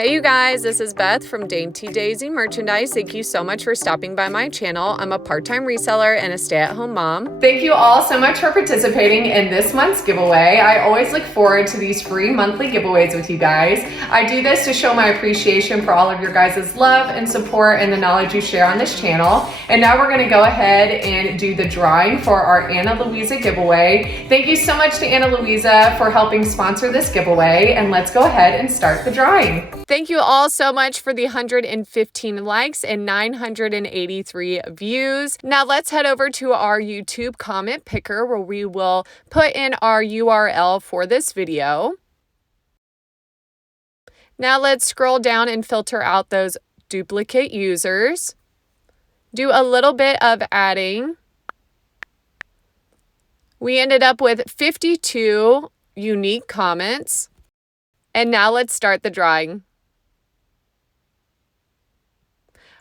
Hey you guys, this is Beth from Dainty Daisy Merchandise. Thank you so much for stopping by my channel. I'm a part-time reseller and a stay-at-home mom. Thank you all so much for participating in this month's giveaway. I always look forward to these free monthly giveaways with you guys. I do this to show my appreciation for all of your guys' love and support and the knowledge you share on this channel. And now we're gonna go ahead and do the drawing for our Anna Louisa giveaway. Thank you so much to Anna Louisa for helping sponsor this giveaway, and let's go ahead and start the drawing. Thank you all so much for the 115 likes and 983 views. Now let's head over to our YouTube comment picker where we will put in our URL for this video. Now let's scroll down and filter out those duplicate users. Do a little bit of adding. We ended up with 52 unique comments. And now let's start the drawing.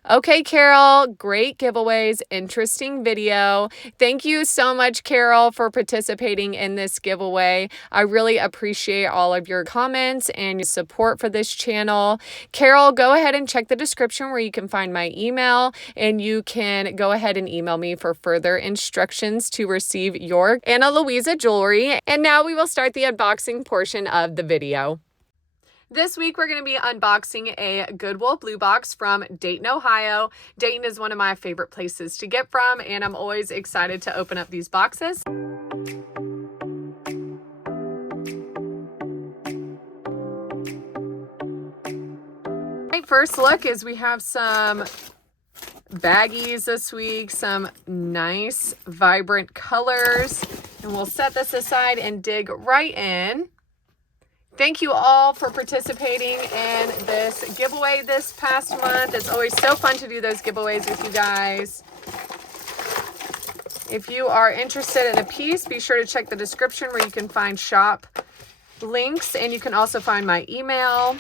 Okay, Carol, great giveaways, interesting video. Thank you so much, Carol, for participating in this giveaway. I really appreciate all of your comments and your support for this channel. Carol, go ahead and check the description where you can find my email, and you can go ahead and email me for further instructions to receive your Anna Louisa jewelry. And now we will start the unboxing portion of the video. This week, we're going to be unboxing a Goodwill Bluebox from Dayton, Ohio. Dayton is one of my favorite places to get from, and I'm always excited to open up these boxes. My first look is we have some baggies this week, some nice, vibrant colors, and we'll set this aside and dig right in. Thank you all for participating in this giveaway this past month. It's always so fun to do those giveaways with you guys. If you are interested in a piece, be sure to check the description where you can find shop links, and you can also find my email.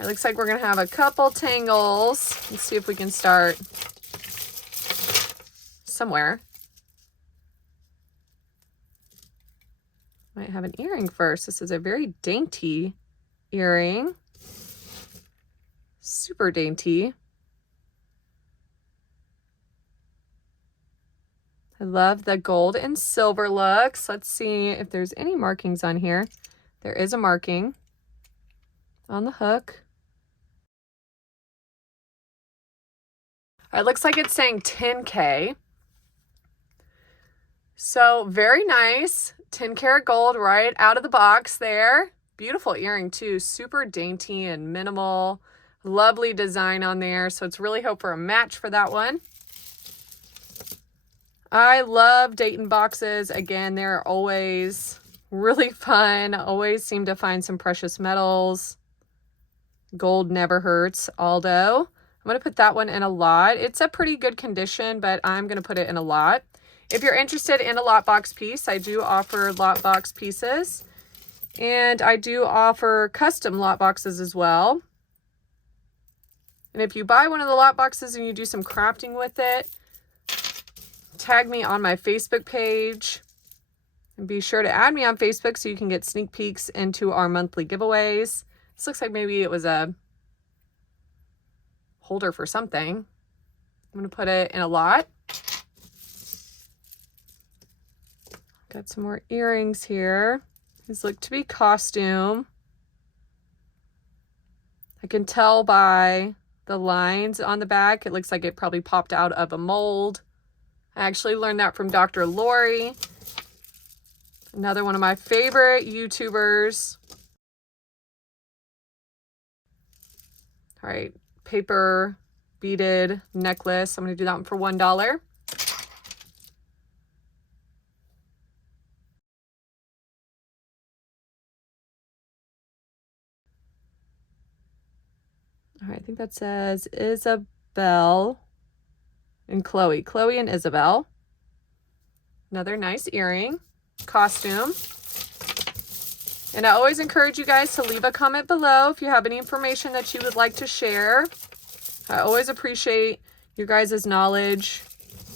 It looks like we're going to have a couple tangles. Let's see if we can start somewhere. Might have an earring first. This is a very dainty earring. Super dainty. I love the gold and silver looks. Let's see if there's any markings on here. There is a marking on the hook. All right, looks like it's saying 10K. So very nice. 10 karat gold right out of the box there. Beautiful earring too. Super dainty and minimal. Lovely design on there. So it's really hope for a match for that one. I love Dayton boxes. Again, they're always really fun. Always seem to find some precious metals. Gold never hurts. Aldo. I'm going to put that one in a lot. It's a pretty good condition, but I'm going to put it in a lot. If you're interested in a lot box piece, I do offer lot box pieces, and I do offer custom lot boxes as well. And if you buy one of the lot boxes and you do some crafting with it, tag me on my Facebook page, and be sure to add me on Facebook so you can get sneak peeks into our monthly giveaways. This looks like maybe it was a holder for something. I'm going to put it in a lot. Got some more earrings here. These look to be costume. I can tell by the lines on the back. It looks like it probably popped out of a mold. I actually learned that from Dr. Lori, another one of my favorite YouTubers. All right, paper beaded necklace. I'm going to do that one for $1. All right, I think that says Isabel and Chloe. Chloe and Isabel. Another nice earring, costume. And I always encourage you guys to leave a comment below if you have any information that you would like to share. I always appreciate your guys' knowledge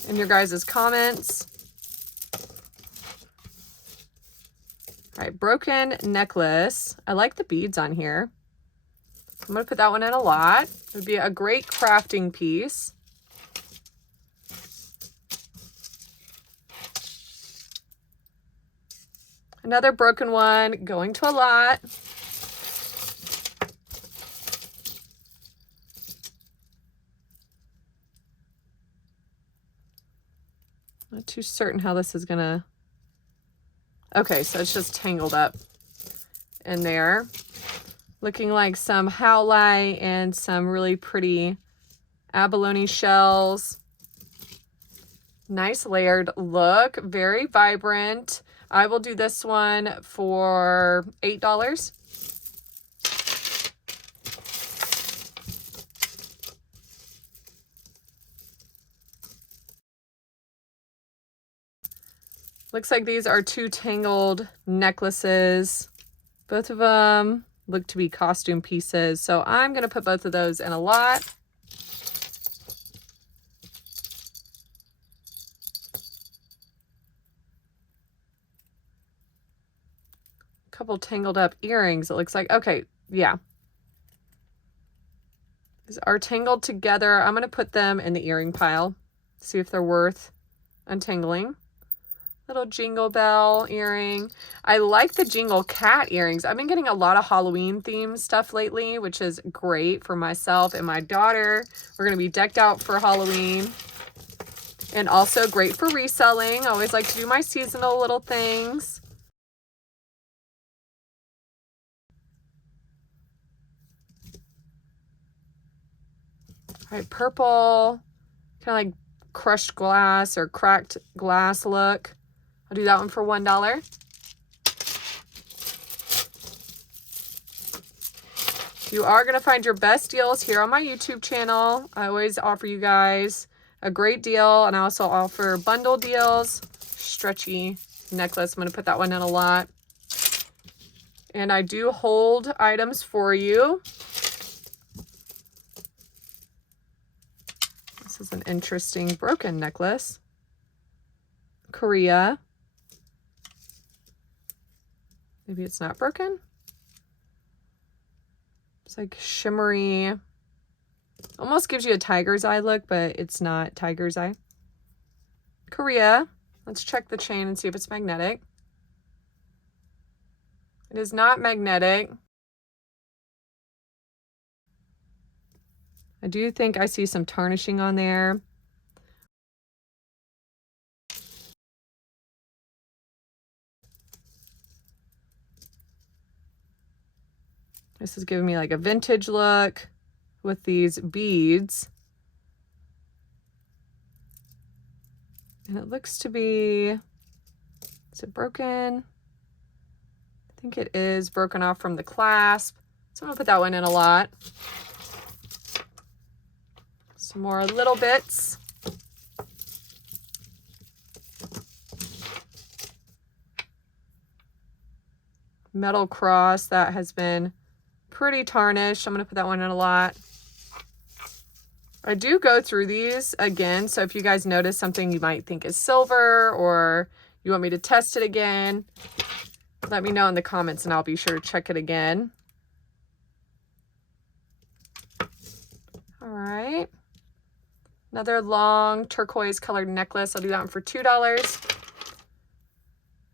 and your guys' comments. All right, broken necklace. I like the beads on here. I'm going to put that one in a lot. It would be a great crafting piece. Another broken one, going to a lot. Not too certain how this is gonna... Okay, so it's just tangled up in there. Looking like some howlite and some really pretty abalone shells. Nice layered look, very vibrant. I will do this one for $8. Looks like these are two tangled necklaces. Both of them look to be costume pieces, so I'm going to put both of those in a lot. Couple tangled up earrings, it looks like. Okay, yeah. These are tangled together. I'm going to put them in the earring pile. See if they're worth untangling. Little jingle bell earring. I like the jingle cat earrings. I've been getting a lot of Halloween themed stuff lately, which is great for myself and my daughter. We're going to be decked out for Halloween. And also great for reselling. I always like to do my seasonal little things. All right, purple, kind of like crushed glass or cracked glass look. I'll do that one for $1. You are going to find your best deals here on my YouTube channel. I always offer you guys a great deal, and I also offer bundle deals. Stretchy necklace. I'm going to put that one in a lot. And I do hold items for you. This is an interesting broken necklace. Korea. Maybe it's not broken. It's like shimmery. Almost gives you a tiger's eye look, but it's not tiger's eye. Korea. Let's check the chain and see if it's magnetic. It is not magnetic. I do think I see some tarnishing on there. This is giving me like a vintage look with these beads. And it looks to be, is it broken? I think it is broken off from the clasp. So I'm gonna put that one in a lot. Some more little bits. Metal cross that has been pretty tarnished. I'm going to put that one in a lot. I do go through these again, so if you guys notice something you might think is silver or you want me to test it again, let me know in the comments and I'll be sure to check it again. All right. Another long turquoise colored necklace. I'll do that one for $2.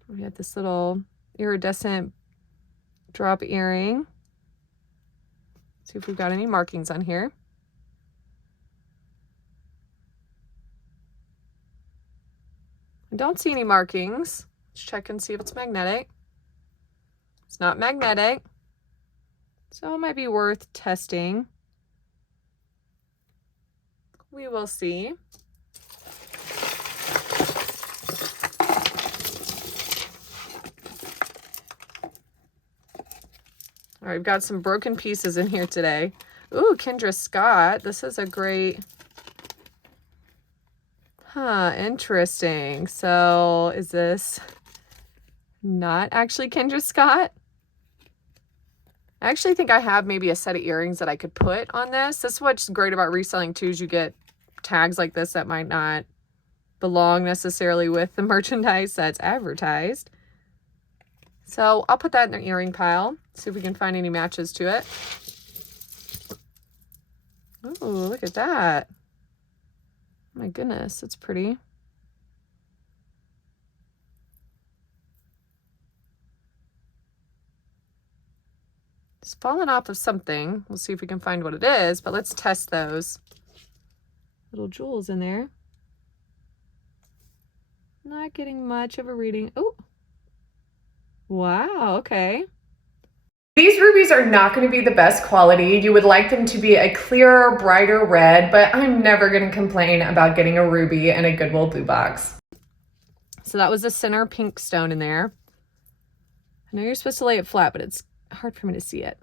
We have this little iridescent drop earring. See if we've got any markings on here. I don't see any markings. Let's check and see if it's magnetic. It's not magnetic, so it might be worth testing. We will see. All right, we've got some broken pieces in here today. Ooh, Kendra Scott. This is a great... Huh, interesting. So is this not actually Kendra Scott? I actually think I have maybe a set of earrings that I could put on this. This is what's great about reselling too, is you get tags like this that might not belong necessarily with the merchandise that's advertised. So I'll put that in the earring pile. See if we can find any matches to it. Oh, look at that. Oh my goodness, that's pretty. It's fallen off of something. We'll see if we can find what it is, but let's test those little jewels in there. Not getting much of a reading. Oh, wow, okay. These rubies are not going to be the best quality. You would like them to be a clearer, brighter red, but I'm never going to complain about getting a ruby in a Goodwill Bluebox. So that was the center pink stone in there. I know you're supposed to lay it flat, but it's hard for me to see it.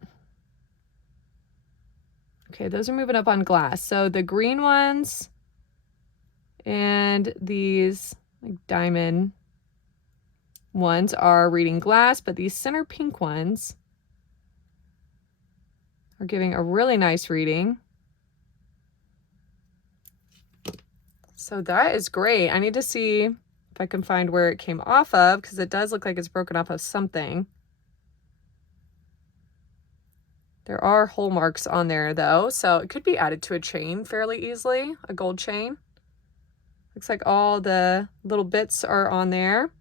Okay, those are moving up on glass. So the green ones and these like diamond ones are reading glass, but these center pink ones are giving a really nice reading. So that is great. I need to see if I can find where it came off of, because it does look like it's broken off of something. There are hole marks on there though, so it could be added to a chain fairly easily, a gold chain. Looks like all the little bits are on there.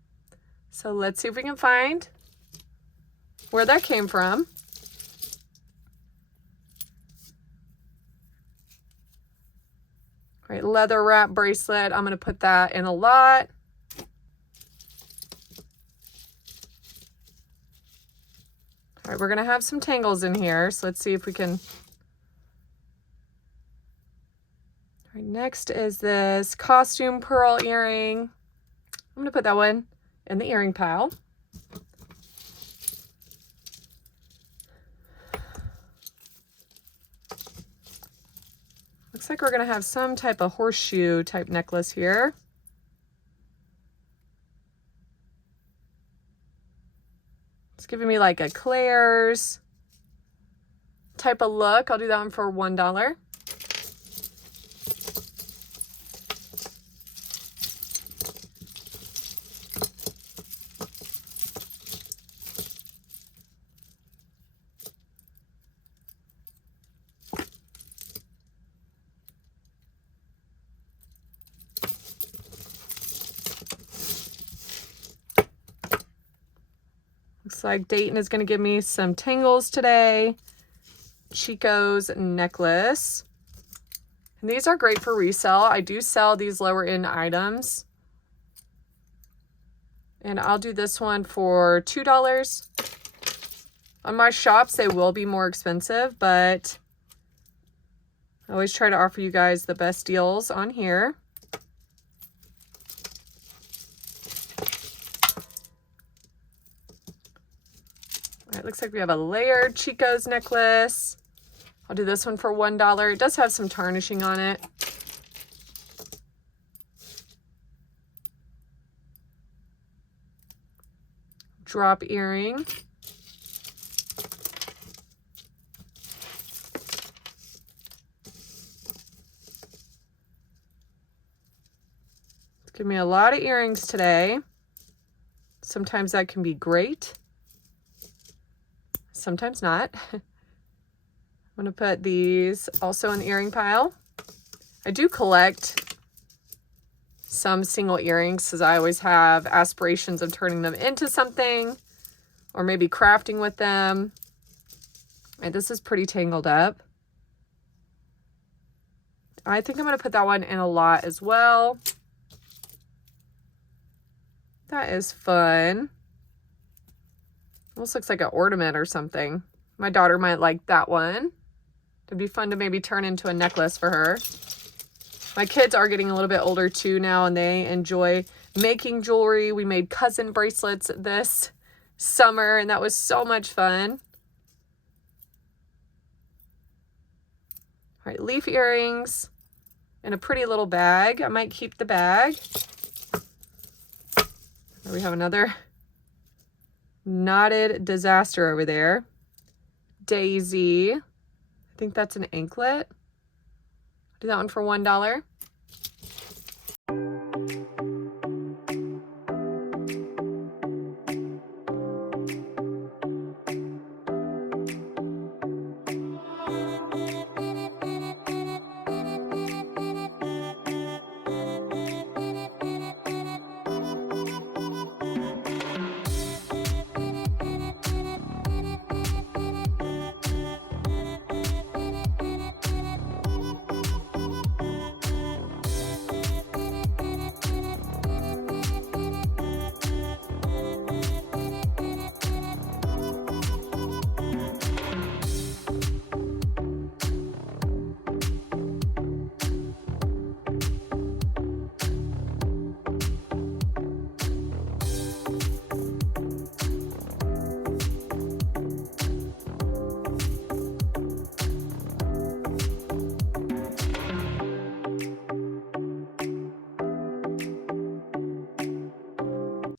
So let's see if we can find where that came from. All right, leather wrap bracelet. I'm going to put that in a lot. All right, we're going to have some tangles in here, so let's see if we can. All right, next is this costume pearl earring. I'm going to put that one in the earring pile. Looks like we're going to have some type of horseshoe type necklace here. It's giving me like a Claire's type of look. I'll do that one for $1. Looks like Dayton is going to give me some tangles today. Chico's necklace. And these are great for resale. I do sell these lower end items. And I'll do this one for $2. On my shops, they will be more expensive, but I always try to offer you guys the best deals on here. It looks like we have a layered Chico's necklace. I'll do this one for $1. It does have some tarnishing on it. Drop earring. Give me a lot of earrings today. Sometimes that can be great. Sometimes not. I'm going to put these also in the earring pile. I do collect some single earrings because I always have aspirations of turning them into something or maybe crafting with them. And this is pretty tangled up. I think I'm going to put that one in a lot as well. That is fun. Almost looks like an ornament or something. My daughter might like that one. It'd be fun to maybe turn into a necklace for her. My kids are getting a little bit older too now, and they enjoy making jewelry. We made cousin bracelets this summer, and that was so much fun. All right, leaf earrings in a pretty little bag. I might keep the bag. There we have another knotted disaster over there. Daisy. I think that's an anklet. I'll do that one for $1. All right,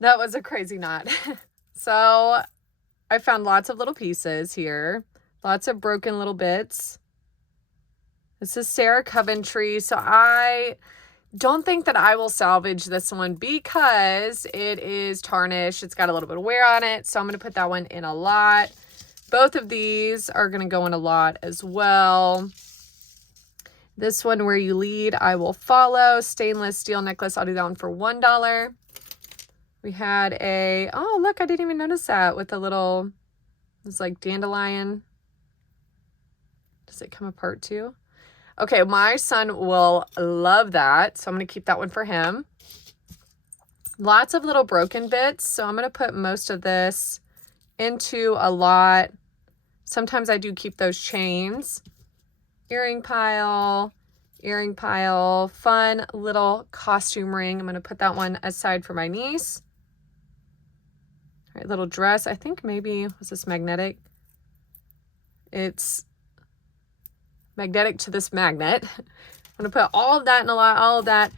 That was a crazy knot. So I found lots of little pieces here. Lots of broken little bits. This is Sarah Coventry. So I don't think that I will salvage this one because it is tarnished. It's got a little bit of wear on it. So I'm going to put that one in a lot. Both of these are going to go in a lot as well. This one, Where You Lead, I Will Follow. Stainless steel necklace. I'll do that one for $1. We had a, oh, look, I didn't even notice that with a little, it's like dandelion. Does it come apart too? Okay, my son will love that. So I'm going to keep that one for him. Lots of little broken bits. So I'm going to put most of this into a lot. Sometimes I do keep those chains. Earring pile, fun little costume ring. I'm going to put that one aside for my niece. All right, little dress. I think maybe, was this magnetic? It's magnetic to this magnet. I'm going to put all of that in a lot, all of that.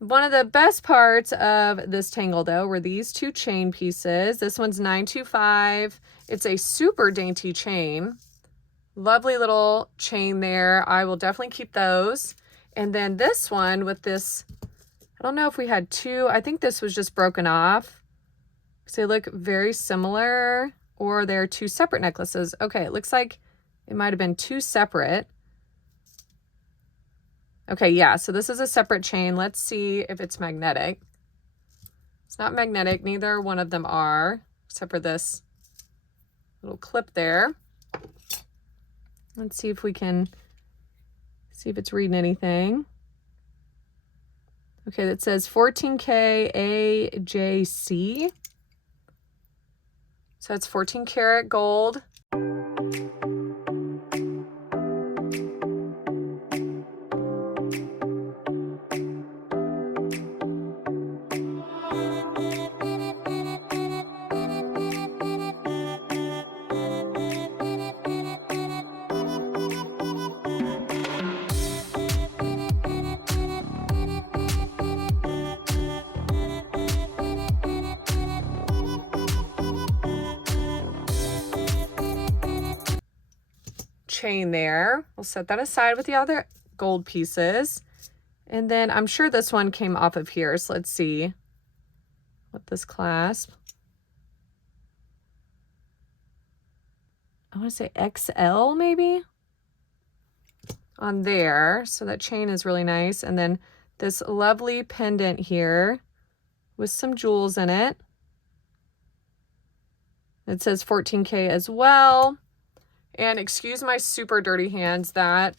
One of the best parts of this tangle, though, were these two chain pieces. This one's $9.25. It's a super dainty chain. Lovely little chain there. I will definitely keep those. And then this one with this, I don't know if we had two. I think this was just broken off. So they look very similar, or they're two separate necklaces. Okay, it looks like it might have been two separate. Okay, yeah, so this is a separate chain. Let's see if it's magnetic. It's not magnetic. Neither one of them are, except for this little clip there. Let's see if we can see if it's reading anything. Okay, that says 14K AJC. So it's 14 karat gold. Chain there. We'll set that aside with the other gold pieces. And then I'm sure this one came off of here. So let's see what this clasp. I want to say XL maybe on there. So that chain is really nice. And then this lovely pendant here with some jewels in it. It says 14K as well. And excuse my super dirty hands. That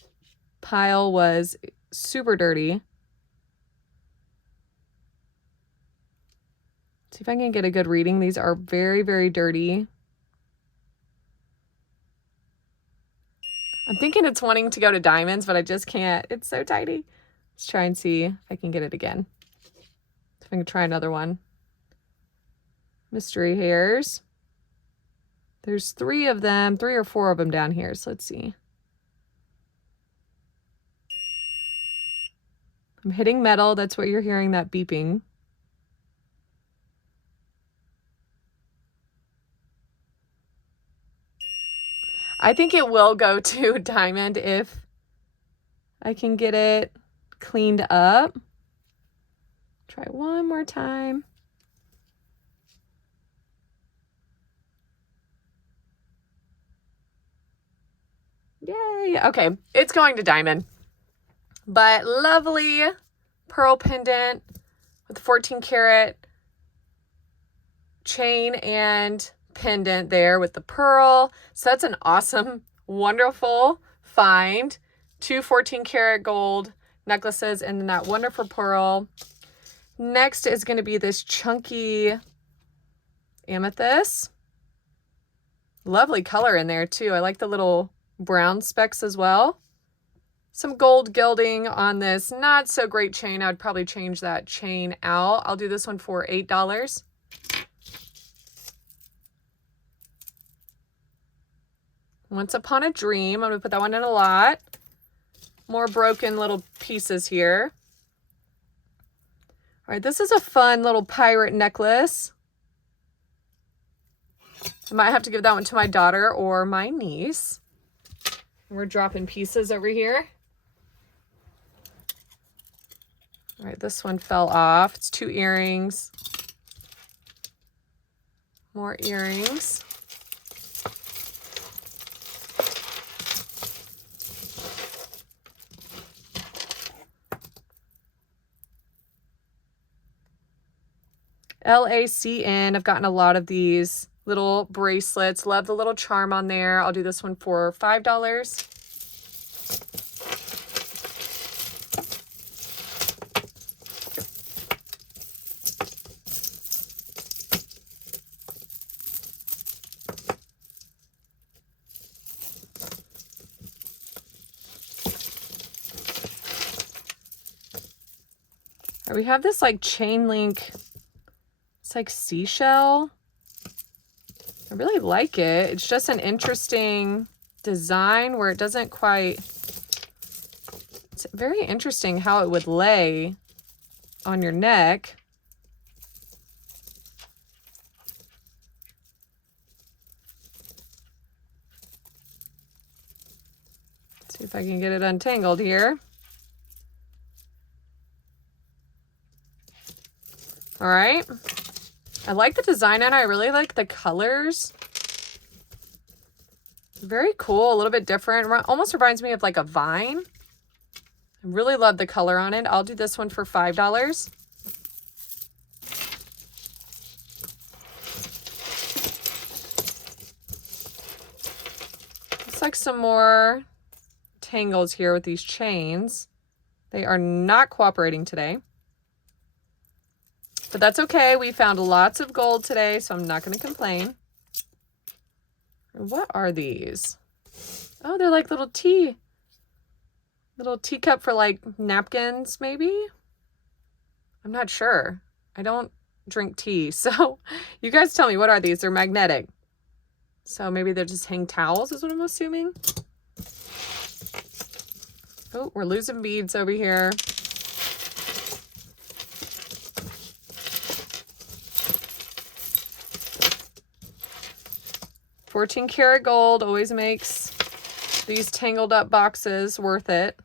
pile was super dirty. See if I can get a good reading. These are very, very dirty. I'm thinking it's wanting to go to diamonds, but I just can't. It's so tiny. Let's try and see if I can get it again. If I can try another one. Mystery hairs. There's 3 of them, 3 or 4 of them down here. So let's see. I'm hitting metal. That's what you're hearing, that beeping. I think it will go to diamond if I can get it cleaned up. Try one more time. Yay. Okay, it's going to diamond. But lovely pearl pendant with 14 karat chain and pendant there with the pearl. So that's an awesome, wonderful find. 2 14 karat gold necklaces and then that wonderful pearl. Next is going to be this chunky amethyst. Lovely color in there too. I like the little brown specks as well. Some gold gilding on this not so great chain. I would probably change that chain out. I'll do this one for $8. Once Upon a Dream. I'm going to put that one in a lot. More broken little pieces here. All right, this is a fun little pirate necklace. So I might have to give that one to my daughter or my niece. We're dropping pieces over here. All right, this one fell off. It's 2 earrings. More earrings. LACN. I've gotten a lot of these little bracelets. Love the little charm on there. I'll do this one for $5. We have this like chain link, it's like seashell. I really like it. It's just an interesting design where it doesn't quite, it's very interesting how it would lay on your neck. Let's see if I can get it untangled here. All right, I like the design and I really like the colors. Very cool, a little bit different. Almost reminds me of like a vine. I really love the color on it. I'll do this one for $5. Looks like some more tangles here with these chains. They are not cooperating today. But that's okay. We found lots of gold today, so I'm not going to complain. What are these? Oh, they're like little teacup for like napkins, maybe? I'm not sure. I don't drink tea, so you guys tell me, what are these? They're magnetic. So maybe they're just hang towels is what I'm assuming. Oh, we're losing beads over here. 14 karat gold always makes these tangled up boxes worth it.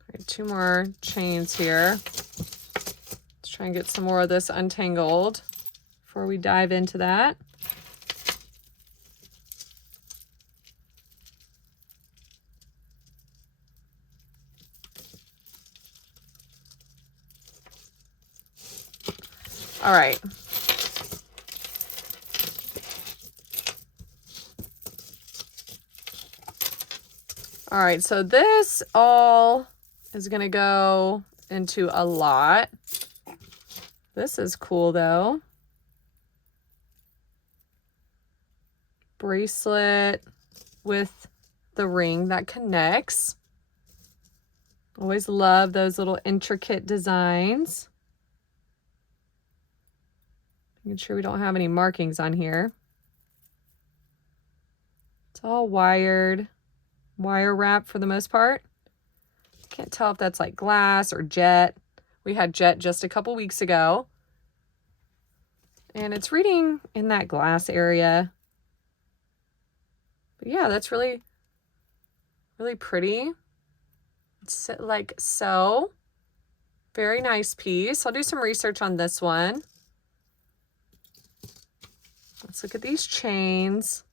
All right, 2 more chains here. Let's try and get some more of this untangled before we dive into that. All right. All right, so this all is gonna go into a lot. This is cool though. Bracelet with the ring that connects. Always love those little intricate designs. Making sure we don't have any markings on here. It's all wired, wire wrap for the most part. Can't tell if that's like glass or jet. We had jet just a couple weeks ago. And it's reading in that glass area. But yeah, that's really, really pretty. It's like so. Very nice piece. I'll do some research on this one. Let's look at these chains.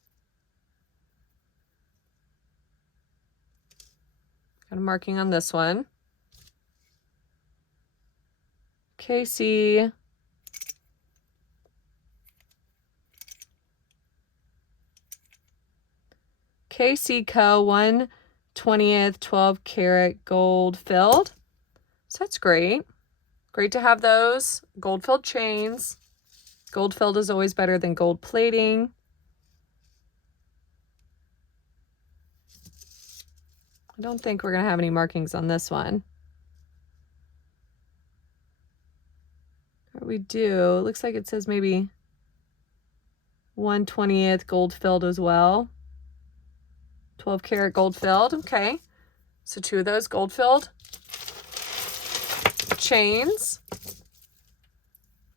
Got a marking on this one. KC. KC Co. 1/20th 12 karat gold filled. So that's great. Great to have those gold filled chains. Gold filled is always better than gold plating. I don't think we're going to have any markings on this one. What we do, it looks like it says maybe 1/20th gold filled as well. 12 karat gold filled. Okay. So 2 of those gold filled chains.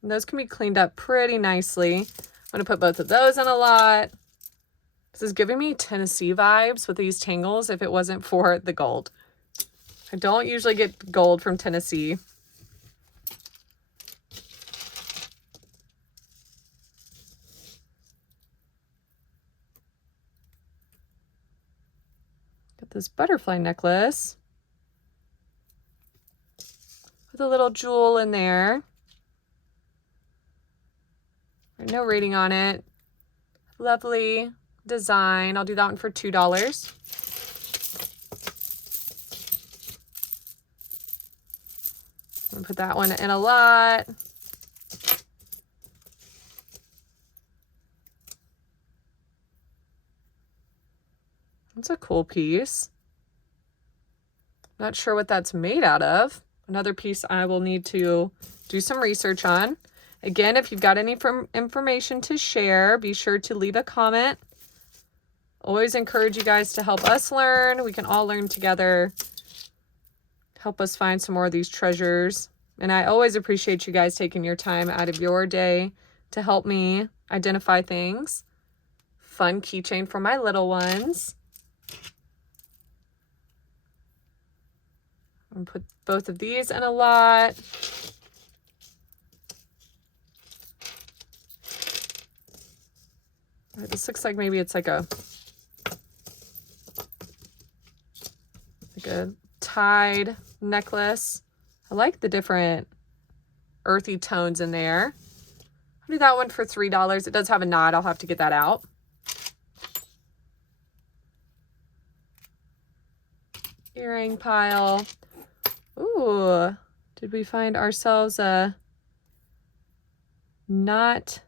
And those can be cleaned up pretty nicely. I'm going to put both of those in a lot. This is giving me Tennessee vibes with these tangles if it wasn't for the gold. I don't usually get gold from Tennessee. Got this butterfly necklace with a little jewel in there. No rating on it. Lovely design. I'll do that one for $2. I'm gonna put that one in a lot. That's a cool piece. Not sure what that's made out of. Another piece I will need to do some research on. Again, if you've got any information to share, be sure to leave a comment. Always encourage you guys to help us learn. We can all learn together. Help us find some more of these treasures. And I always appreciate you guys taking your time out of your day to help me identify things. Fun keychain for my little ones. I'm gonna put both of these in a lot. All right, this looks like maybe it's like a tied necklace. I like the different earthy tones in there. I'll do that one for $3. It does have a knot. I'll have to get that out. Earring pile. Ooh, did we find ourselves a not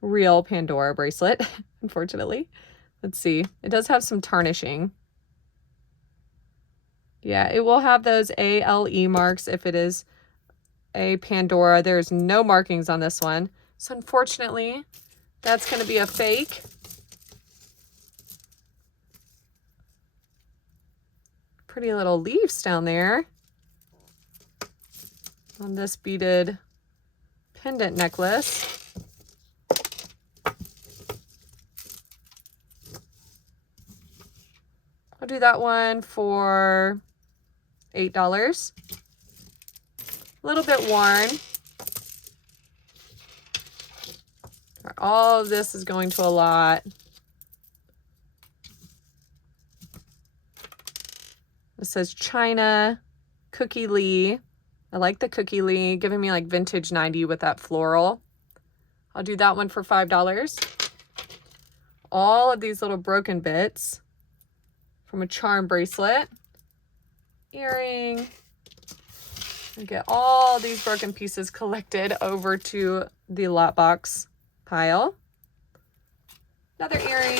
real Pandora bracelet, unfortunately. Let's see. It does have some tarnishing. Yeah, it will have those ALE marks if it is a Pandora. There's no markings on this one. So unfortunately, that's going to be a fake. Pretty little leaves down there on this beaded pendant necklace. I'll do that one for $8. A little bit worn. All of this is going to a lot. It says China Cookie Lee. I like the Cookie Lee, giving me like vintage 90 with that floral. I'll do that one for $5. All of these little broken bits from a charm bracelet, earring. And get all these broken pieces collected over to the lot box pile. Another earring.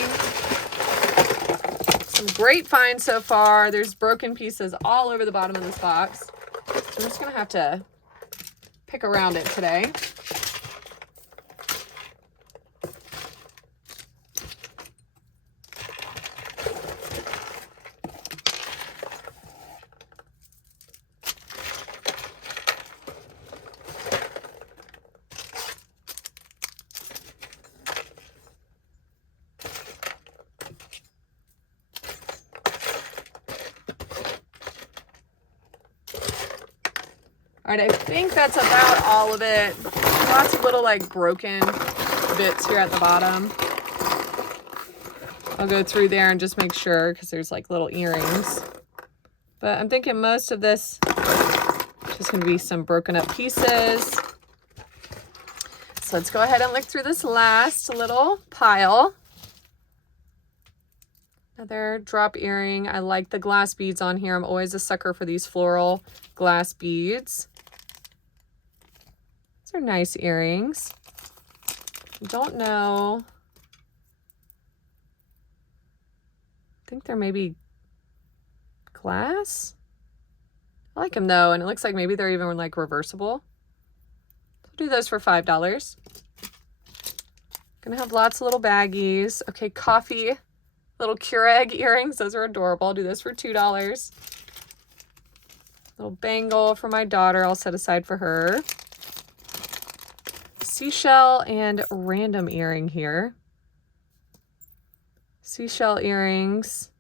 Some great finds so far. There's broken pieces all over the bottom of this box. So I'm just gonna have to pick around it today. All right, I think that's about all of it. Lots of little like broken bits here at the bottom. I'll go through there and just make sure because there's like little earrings. But I'm thinking most of this is just gonna be some broken up pieces. So let's go ahead and look through this last little pile. Another drop earring. I like the glass beads on here. I'm always a sucker for these floral glass beads. These are nice earrings. Don't know. I think they're maybe glass. I like them though, and it looks like maybe they're even like reversible. I'll do those for $5. Gonna have lots of little baggies. Okay, coffee Little Keurig earrings. Those are adorable. I'll do those for $2. Little bangle for my daughter. I'll set aside for her. Seashell and random earring here. Seashell earrings.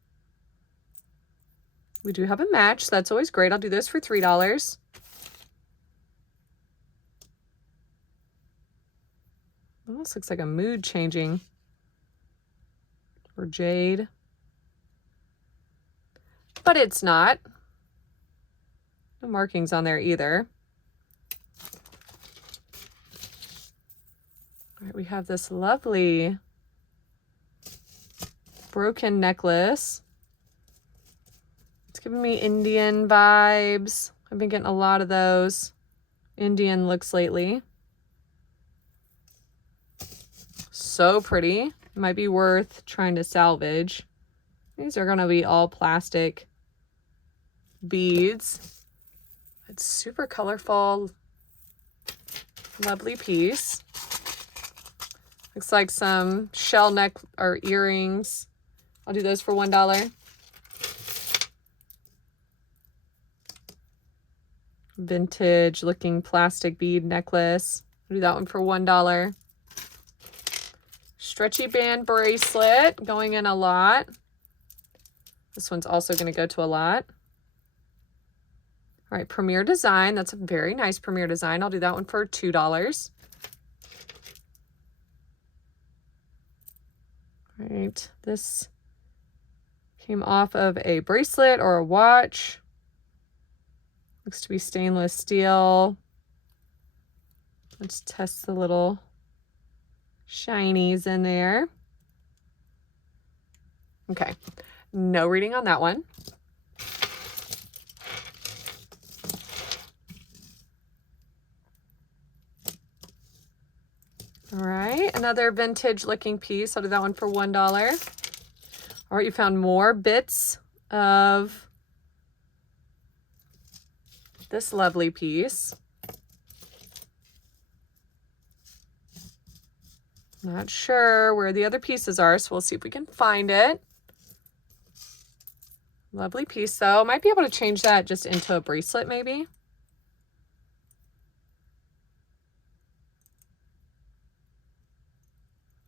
We do have a match, so that's always great. I'll do those for $3. Almost looks like a mood changing. Or jade. But it's not. No markings on there either. All right, we have this lovely broken necklace. It's giving me Indian vibes. I've been getting a lot of those Indian looks lately. So pretty. Might be worth trying to salvage. These are going to be all plastic beads. It's super colorful. Lovely piece. Looks like some shell neck or earrings. I'll do those for $1. Vintage looking plastic bead necklace. I'll do that one for $1. Stretchy band bracelet going in a lot. This one's also going to go to a lot. All right, Premier Design. That's a very nice Premier Design. I'll do that one for $2. All right, this came off of a bracelet or a watch. Looks to be stainless steel. Let's test the little shinies in there. Okay, no reading on that one. All right, another vintage looking piece. I'll do that one for $1. All right, you found more bits of this lovely piece. Not sure where the other pieces are, so we'll see if we can find it. Lovely piece though. Might be able to change that just into a bracelet maybe.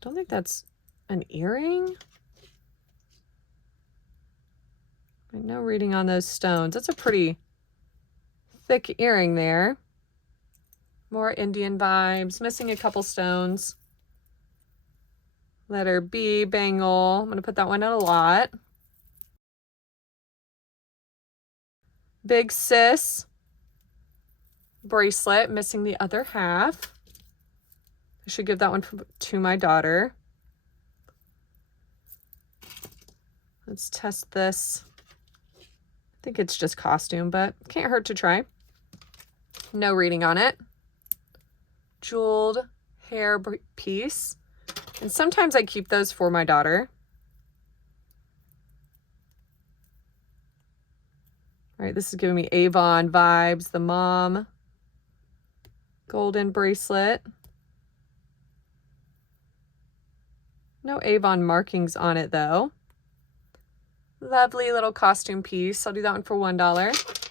Don't think that's an earring. No reading on those stones. That's a pretty thick earring there. More Indian vibes. Missing a couple stones. Letter B bangle. I'm going to put that one in a lot. Big Sis bracelet. Missing the other half. I should give that one to my daughter. Let's test this. I think it's just costume, but can't hurt to try. No reading on it. Jeweled hair piece. And sometimes I keep those for my daughter. All right, this is giving me Avon vibes. The mom golden bracelet. No Avon markings on it though. Lovely little costume piece. I'll do that one for $1.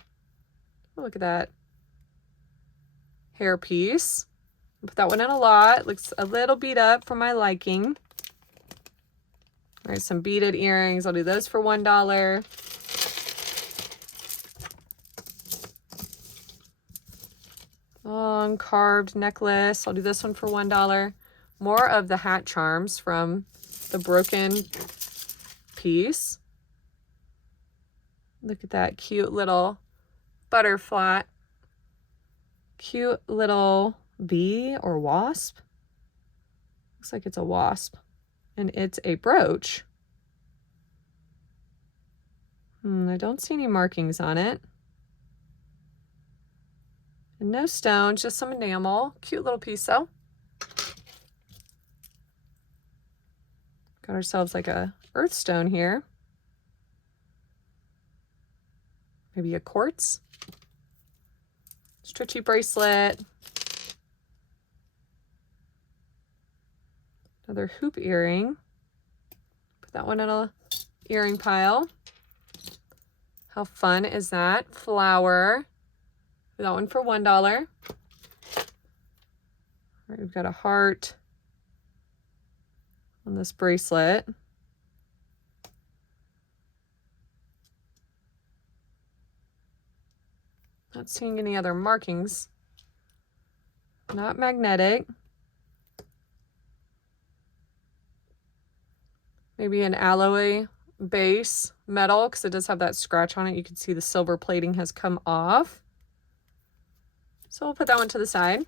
Oh, look at that hair piece. Put that one in a lot. Looks a little beat up for my liking. All right, some beaded earrings. I'll do those for $1. Long carved necklace. I'll do this one for $1. More of the hat charms from the broken piece. Look at that cute little butterfly. Cute little bee or wasp. Looks like it's a wasp. And it's a brooch. I don't see any markings on it. And no stones, just some enamel. Cute little piece though. Got ourselves like a earth stone here. Maybe a quartz. Stretchy bracelet. Another hoop earring. Put that one in a earring pile. How fun is that? Flower. That one for $1. All right, we've got a heart on this bracelet. Not seeing any other markings. Not magnetic. Maybe an alloy base metal, because it does have that scratch on it. You can see the silver plating has come off. So we'll put that one to the side.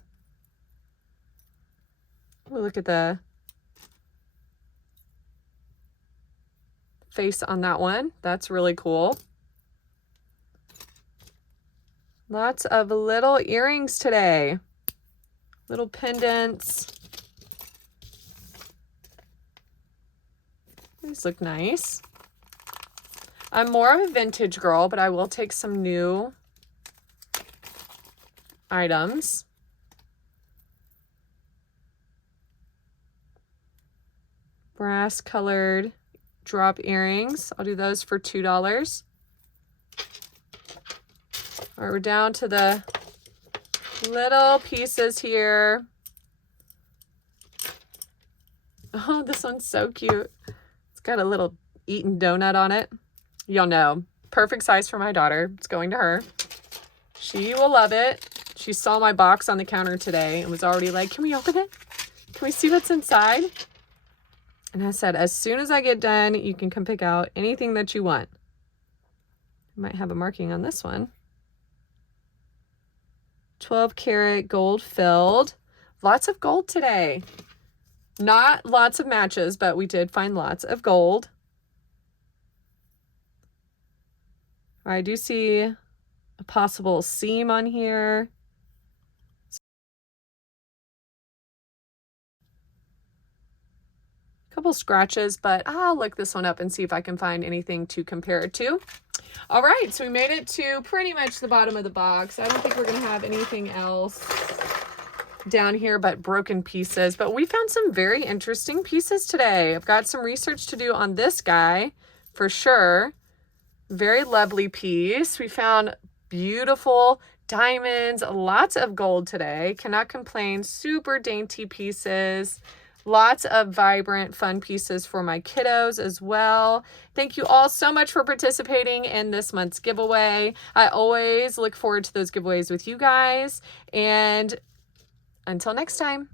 We'll look at the face on that one. That's really cool. Lots of little earrings today. Little pendants. These look nice. I'm more of a vintage girl, but I will take some new items. Brass colored drop earrings. I'll do those for $2. All right, we're down to the little pieces here. Oh, this one's so cute. It's got a little eaten donut on it. Y'all know, perfect size for my daughter. It's going to her. She will love it. She saw my box on the counter today and was already like, can we open it? Can we see what's inside? And I said, as soon as I get done, you can come pick out anything that you want. I might have a marking on this one. 12 karat gold filled. Lots of gold today. Not lots of matches, but we did find lots of gold. I do see a possible seam on here. Couple scratches, but I'll look this one up and see if I can find anything to compare it to. All right, so we made it to pretty much the bottom of the box. I don't think we're gonna have anything else down here but broken pieces, but we found some very interesting pieces today. I've got some research to do on this guy for sure. Very lovely piece. We found beautiful diamonds, lots of gold today. Cannot complain. Super dainty pieces. Lots of vibrant, fun pieces for my kiddos as well. Thank you all so much for participating in this month's giveaway. I always look forward to those giveaways with you guys. And until next time.